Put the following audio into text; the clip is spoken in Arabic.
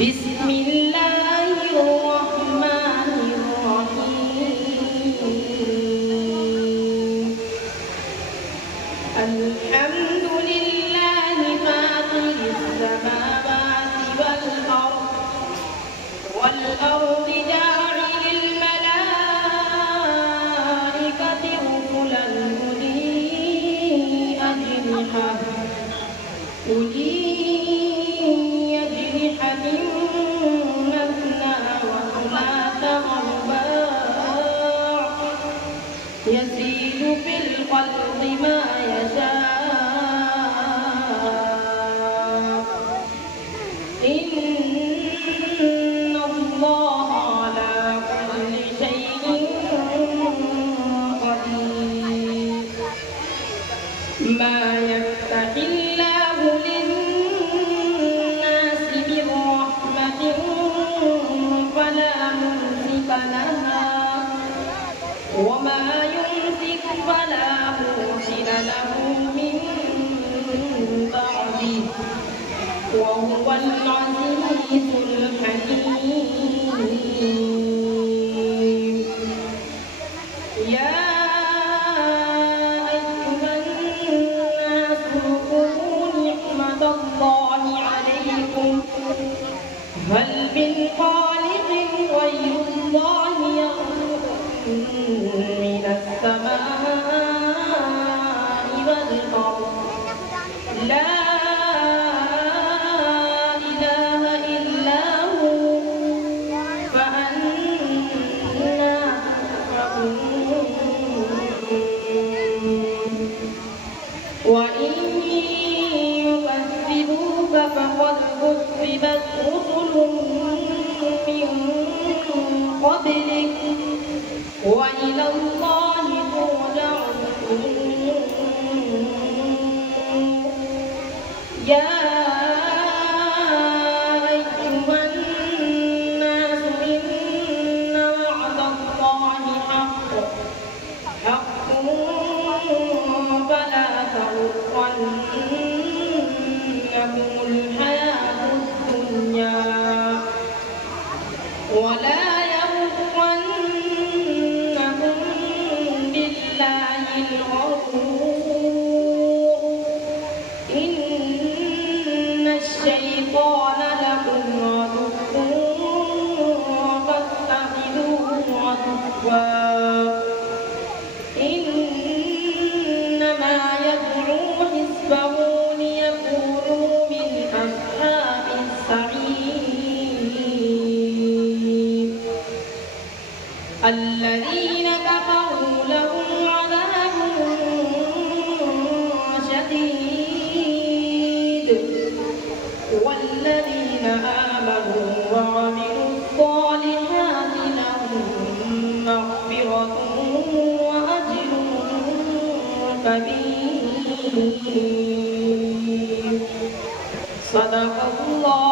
بسم الله الرحمن الرحيم الحمد لله فاطر السماوات والأرض جاعل الملائكة رسلا أولي أجنحة مثنى وثلاث ورباع يزيد في الخلق ما يشاء إن الله على كل شيء قدير ما يفتح الله للناس من رحمة فلا ممسك لها وما يمسك فلا مرسل له من بعده وهو العزيز الحكيم يا أيها الناس اذكروا نعمة الله عليكم هل من خالق غير الله يرزقكم من السماء والأرض لا إله إلا هو فأنى تؤفكون وإن يكذبوك فقد كذبت رسل من قبلك وإلى الله ترجع الأمور يا أيها الناس إن وعد الله حق فلا تغرنكم الحياة الدنيا ولا يغرنكم بالله الغرور إن الشيطان لكم عدو فاتخذوه عدوا إنما يدعو حزبه ليكونوا من أصحاب السعير الذين كفروا لهم عذاب شديد والذين آمنوا وعملوا الصالحات لهم مغفرة وأجر كبير صدق الله